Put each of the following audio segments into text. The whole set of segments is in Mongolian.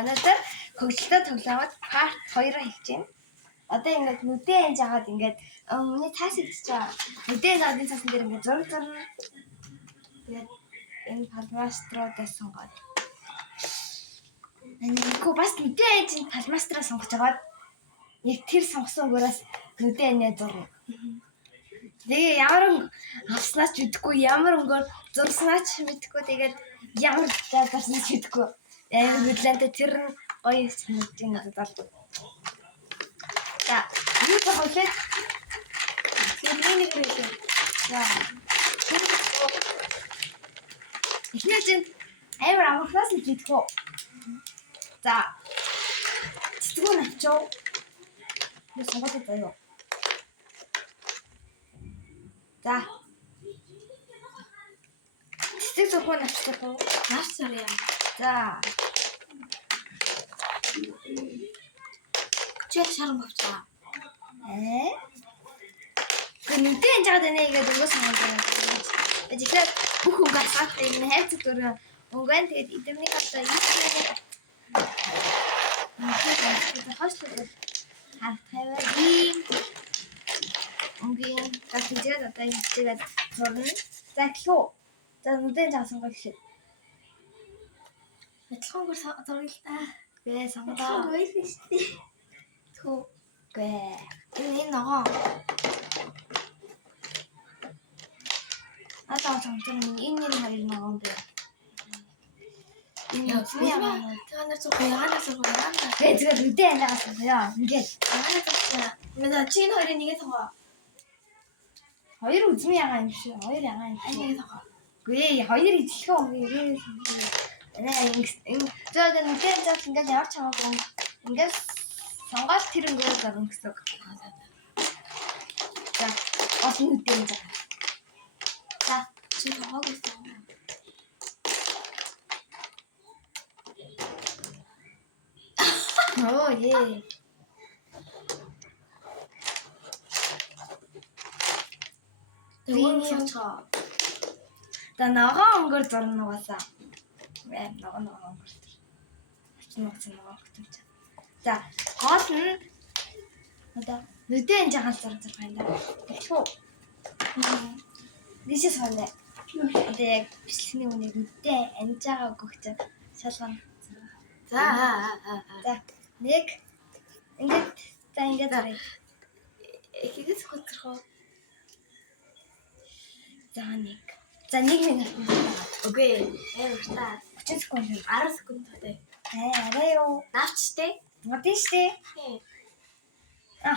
Анаатай хөгжилтэй тоглоомод part 2-аа хэлж байна. Одоо ингээд нүдээ энэ жагаад ингээд миний цаас идчихэж байгаа. Нүдээ заадын цаасан дээр ингээд зураг зарна. Тэгээд энэ палмаструудаа сонгоод. Энэгүй бас нүдээ энэ палмастраа сонгож байгаа. Яг тэр сонгосон өгөөс нүдээ энэ зурна. Тэгээ ямар авснаач мэдэхгүй, ямар өнгөөр зурснаач мэдэхгүй, тэгээд ямар зарснаач мэдэхгүй. Мэдлэнтэй тэр нь гоё санагдаж байна. За, юу тоглох вэ? Тэрнийг хэлээ. За. Эхнийд нь амар амархнаас нь хийдэггүй. За. Цэцгүүн авчоо. Юу сонгоод заяа. За. Цэцэг зургуун авчих уу? Авчаарай. За. Чек шарам авчаа. Гэнэтэй энэ жаад нэ игээд өнгөө сонгоод байна. Тэгэхээр бүх өнгө асаатай энэ хайцаг дөрөв өнгөн тэгээд эдэмнийг одоо ийшээ хойшлуулаад хавтайваа ийм өнгийн гатжээд одоо ийшээгээд зурна. За гэлөө. За нүдэн заасан гоо гэшээ. Метлхонгор зургил та. Гэ сонгоо. Гоё шүү дээ. Түү. Гэ. Энэ ногоо. Одоо цомцон энэ хоёр ногоон бэ. Энэ яа. Тэганаа цугаа яганаас цугаа. Гэ зэрэг нүдэн анаас яа. Ингээд. Яганаас цугаа. Мэдээ чи энэ хоёрын нэгээ цугаа. Хоёр үзмээ ягаа юм шиг. Хоёр ягаа юм шиг. Нэгээ цугаа. Гэ хоёр ижилхэн өнгөө. Энэ зөөг нүдэн зав ингээд ямар ч хамаагүй ингээд сонгоод тэр өнгөө зарна гэсэн үг. За, гол нүдэн зав. За, чи тоог гэсэн. Оо е. Тэгвэл чаа. Та ногоо өнгөөр зурна угаасаа. Ногоо өнгөөр. Ачнаас ногоо хөтөж. За, гол нь одоо нүдэн жагаал зурх юм да. Тэхүү. Дишээс хоноо. Одоо яг бичлэгийн үнийг нүдэн анжаага өгөх чинь шалгана. За. За, нэг ингээд зарыг. Ихээс хөтлөх үү? За нэг. За 1 минут. Окей. Та 30 секунд. 10 секунд таатай. Арай юу? Навчтэй. Модын штэ.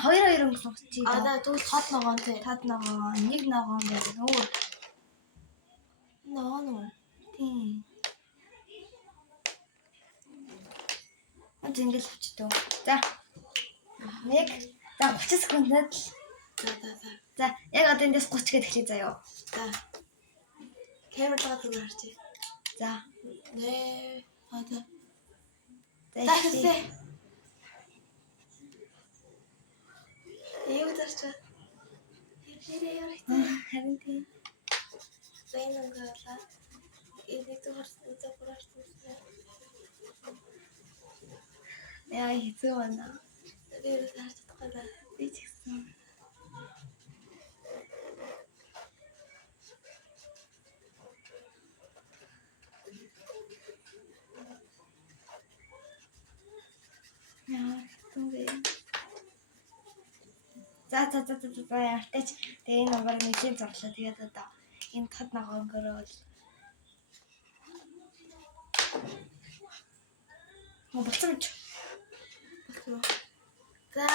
Хоёр өнгө сугчих. Одоо тэгвэл тод ногоон тий. Тод ногоон, нэг ногоон байх. Өөр. Ногоон. Тий. Ингээд авчдөө. За. Нэг. За 30 секундэд. За. Яг одоо эндээс 30 гээд эхлэе заяа. За. Камераа зүгээр харчих. За. Одоо. Тэхсээ. Юу дэрчээ? Харин тий. Бэнэнгэлээ. Энийг зүгээр бүрээрсэн. Яа хэцүү байна. Би харж чадахгүй. Би ч гэсэн. Яа, түнгээ. За яартаач тэгээ энэ номер нэжин зурлаа. Тэгээд одоо энэ тод ногоон гөрөөл. Болцсон. За.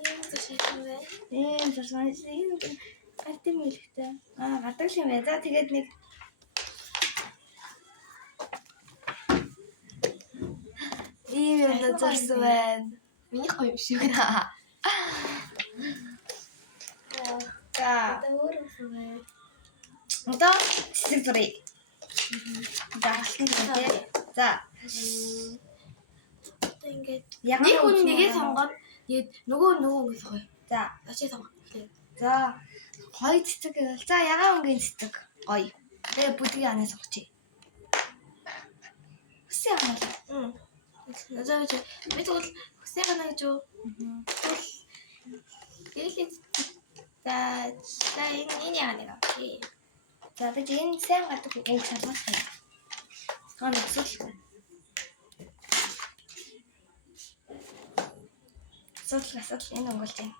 Энэ төшөөтэй. Энэ төшөөтэй. Артем хэлэхтэй. Гадаг юм яа. За тэгээд нэг ийм юм зурсан байна. Миний гоё биш үү? За. Одоо цэцэг зургийг. За алтан зургийг. За. Одоо ингээд нэг хүн нэгээ сонгоод тэгээд нөгөө ингэ сонгоё. За, очиж сонгоо. За. Гоё цэцэг гэвэл за ягаан өнгийн цэцэг гоё. Тэгээ бүдгийн анаа сонгочих. Хүсээ хамаалаа. Надад би тэгвэл хүсээ гана гэж юу? Гэлээ за энэ яа нэг авчи. За би энэ сайн гадаг үг шалгах юм. Ган асуудал. Асуудал энэ өнгөлт юм.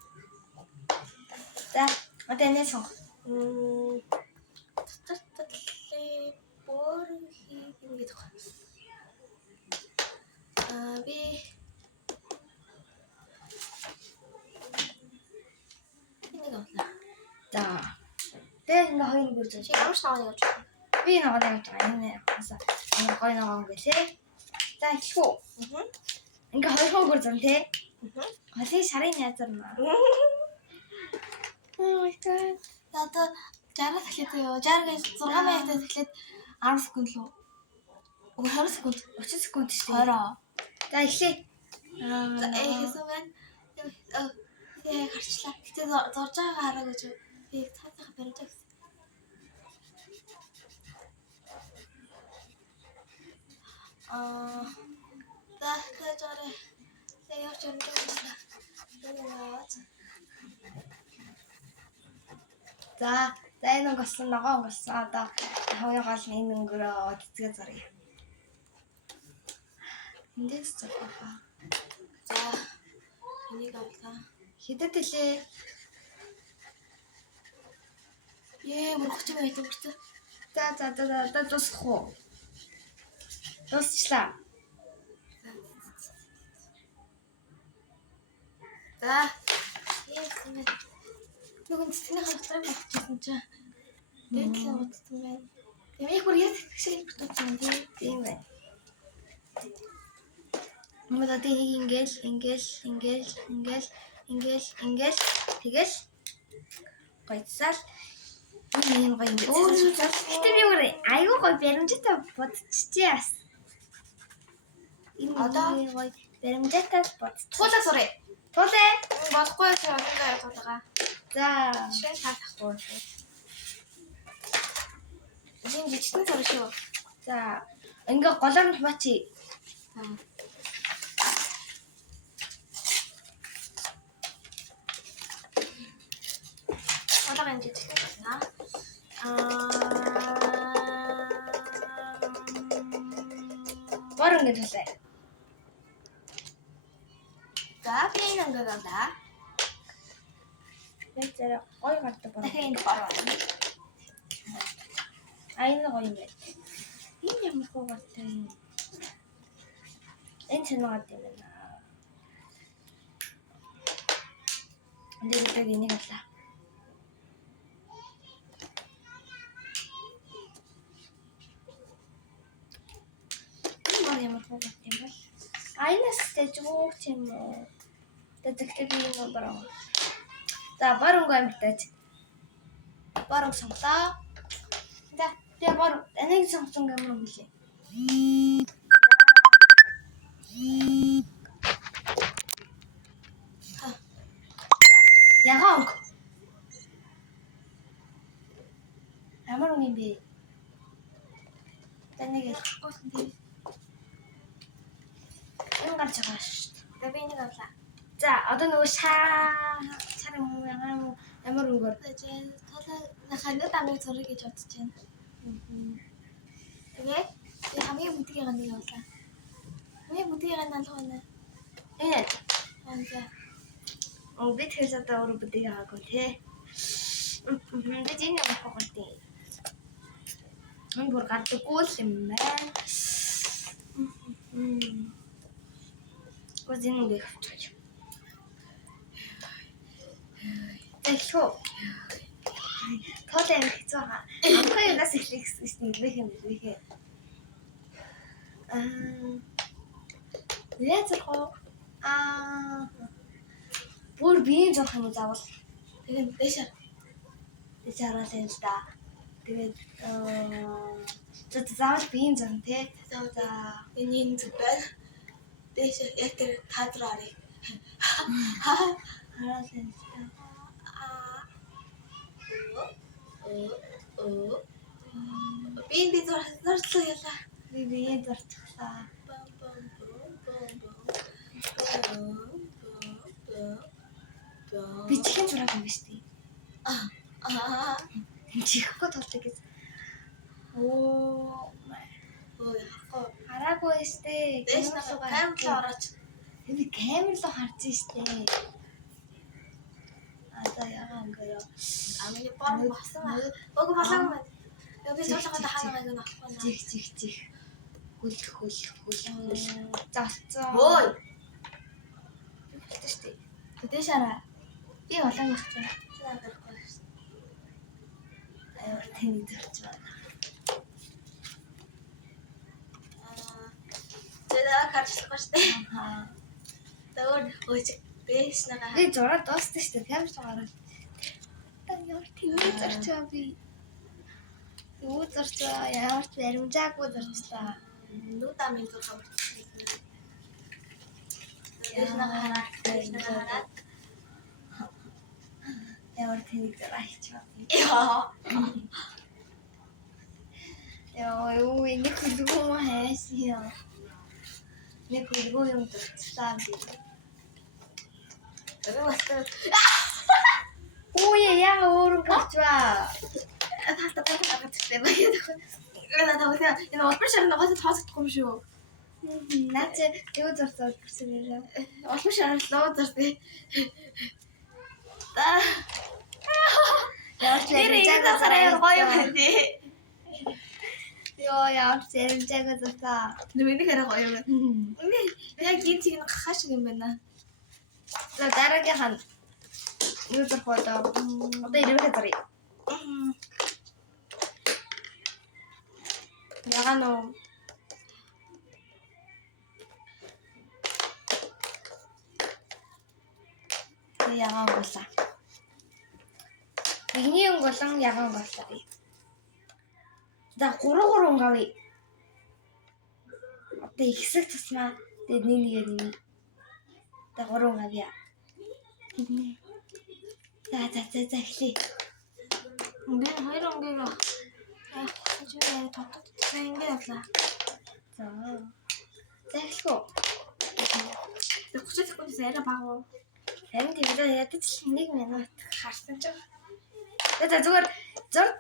За одоо энэ сонго. Таталлээ бор хийх гэдэг байна. Би энэ гавлаа. За. Тэгээ ингээ хоёр нэг үрж. Чи ямар ч наваа явж байна. Би наваа явж байгаа. Энэ хасаа. Энэ гоё наваа гэлээ. За эхлэв. Ингээ хоёр хог үрзэн тий. Холын шарын язар маа. Oh my god. Одоо 60-аас эхлээд 60-аас 6 минутаас эхлээд 10 секунд лөө. 20 секунд, 30 секунд шүү. 20. За эхлэе. За хийсэн байна. Тэгээ харчлаа. Гэтэ зорж байгаа хараа гэж би цаатайгаа барьж байгаа. За тэгээрээ яах юм бэ? За энэ өнгөсөн ногоо өнгөсөн. Одоо хавийн гол энэ өнгөрөө цэцгээ заръя. Эндээс зурхаа. За энийг авлаа. Хидэд хэлээ. Мөрөх юм байт бүртээ. За дуусах уу? Дуусчлаа. За юм. Нүгэн цэцгийн хавцарыг авчихсан чинь дээдлээ утсан байна. Тэгээ их бүр яг шиг бүтсэн тийм байна. Мөн одоо ингээл тэгэл гойцсаал энэ гоё юм. Гэтэ би өөр аюу гоё баримжаатай бодчихжээ бас. Энэ одоо гоё баримжаатай бодчих. Туулаа сурыг. Туулаа. Болохгүй ч орноо туулгаа. За шээ таахгүй. Энд жижигхэн зураг шүү. За ингээ голоор нь хумаачи. Голоор энэ жижигхэн байна. Бор ингээ тулаа. За би энэ ингээ гавлаа. Яг зэрэг гоё гардаг бор. Дахин энэ бор байна. Энэ гоё юм байна. Энэ ямар гоё гардаг юм. Энэ цэнэгаад юм байна. Энийг энийг авлаа. Энэ гоё ямар гоё гардаг юм бол. Айнас дэжгүүх юм уу? Дэжгтэй би юм бараа. За баруун амьтаач. Баруун сонглоо. За тэгээ баруун энийг сонгосон юм уу гэлээ. Ягаанг. Ямар юм бэ? Тэнийг Уусан тийм. энэ гарч байгаа шүү дээ. За би энийг авлаа. За одоо нөгөө шар юм уу ямар өнгөөр Туулаа ханад амиг зургийг гэж бодож байна. Тэгээ би хамгийн бүдгийн ганыг авлаа. Хамгийн бүдгийн ган алга байна. энэ За би тэгээс одоо өөрөө бүдэг аваагүй тий. Би энэ ямар хогтой. Энэ бүр гардаггүй л юм байна. Гозин нэг авчих. Тэхөө. Тоолын хэцүү хаа. Амхай нас эхлэх гэсэн юм бэ. Яцрахоо. Бүр биеийн зурх юм заавал. тэгээд дэшаа Дэжараа л л да. Тэгээд заавал биеийн зурх тий. За энэ зүг байна. Дэшаа яг тэр тадраарыг. хараа л л да. Би энэ зурцлаа яла. Би биеийн зурчлаа. зураг юм биш үү? Чихгүй толтой гэж. Оо яахгүй. хараагүй штэ. Дээш нэг камер руу орооч. Би камер руу харж штэ. Одоо яагаад ингэё? Амны бор басан. Өг болоогүй байна. Би цолгоод хаагаад нэг авахгүй. Чих. Хөл. Залцсан. Ой. Штэ. Тэдэж хараа. Би болоо багчаа. Аяар тэний зорч байна. Тэдээ харчлахгүй штэ. Аа. Дөөр өөч дээш нэг. Би зураг дууссан штэ. Камер цаагаар. Аяар тэний зорч байгаа би. Юу зорч байгаа? Яарч баримжаагүй зорчлаа. Нуудаа минь зураг авчихсан. Дээш нэг хараад. Яар тэний зорч байгаа. Яа, юу нэг хөлгөө хайсаа. Нэг хөлгөө юм дуртаа би. Ой, яа өөр гацваа. Таата гаргаж ирсэн байгаад байна. Энэ олбор шар ногоос тооцохгүй юм шүү. Наач юу зурцаад бүрсэрээ. Олбор шар лоо зурсан. Яарч баримжаагаа гоё байна. Йоо, яарч баримжаагаа зурцаа. Нүмэний хараа гоё байна. Яг гинцэг нь хаа шиг юм байна. За дараагийнхан юу зурх вэ? Одоо ирвэхэ зарыг. Яга нөө. Ягаан болоо. Игний өнгө болон ягаан болоо. За 3 гавь. Одоо ихсэг тусмаа. Тэгээд нэг. За 3 гавь. Тэгнэ. За эхлэе. Би 2 өнгийг хажуу татдаг ингэ явлаа. За эхлэв. 30 секунд зэрэг баг. Харин тэгээд ядаж 1 минут харсан ч. Тэгээд зүгээр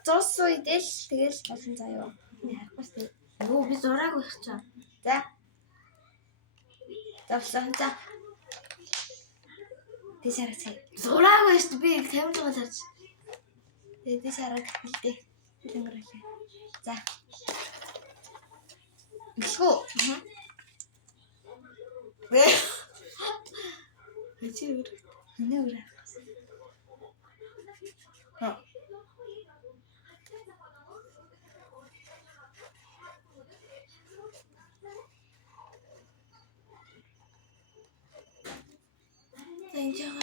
зурс үедээ л тэгэл болсон заяа. Харахгүй шүү. Юу би зураг байх чаа. За. Завсан за. Тэсараа цай. Зураг байж би камер руу харж. Тэгээд тэсараа хэлдэ. Тэнгэрэлээ. За. Эхлэв. Чи юу? Нэр. Энжага.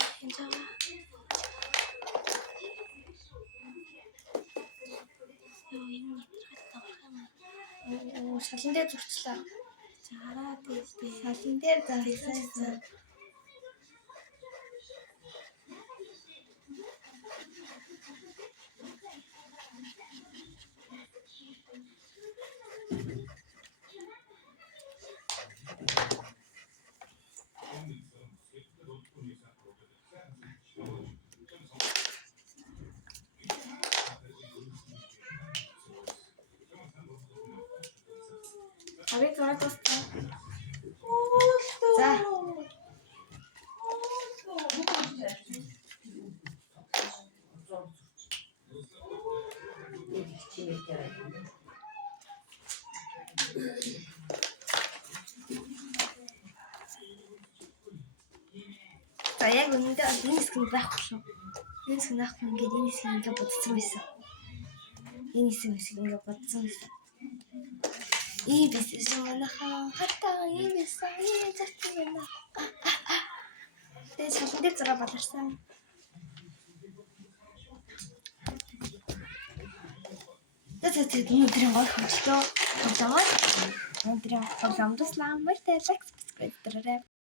Шалан дээр зурчлаа. Зараа тийштэй. Шалан дээр зурсан. Авиг зураг тустай. За. За яг үнэндээ энэ хэсэг байхгүй шүү. Энэ хэсэг байхгүй ингээд энэ хэсэг ингээд бодсон байсан. Энэ хэсэг ингээд бодсон байсан. Ийм байсан манайхаа хатаа ийм байсан. Ийм зурсан байна. Тэгээд шалан дээр зураг баларсан. Тэгээд өнөөдрийн гол хөтлөө тоглоомод өнөөдрийн тоглоом туслаа. Баярлалаа.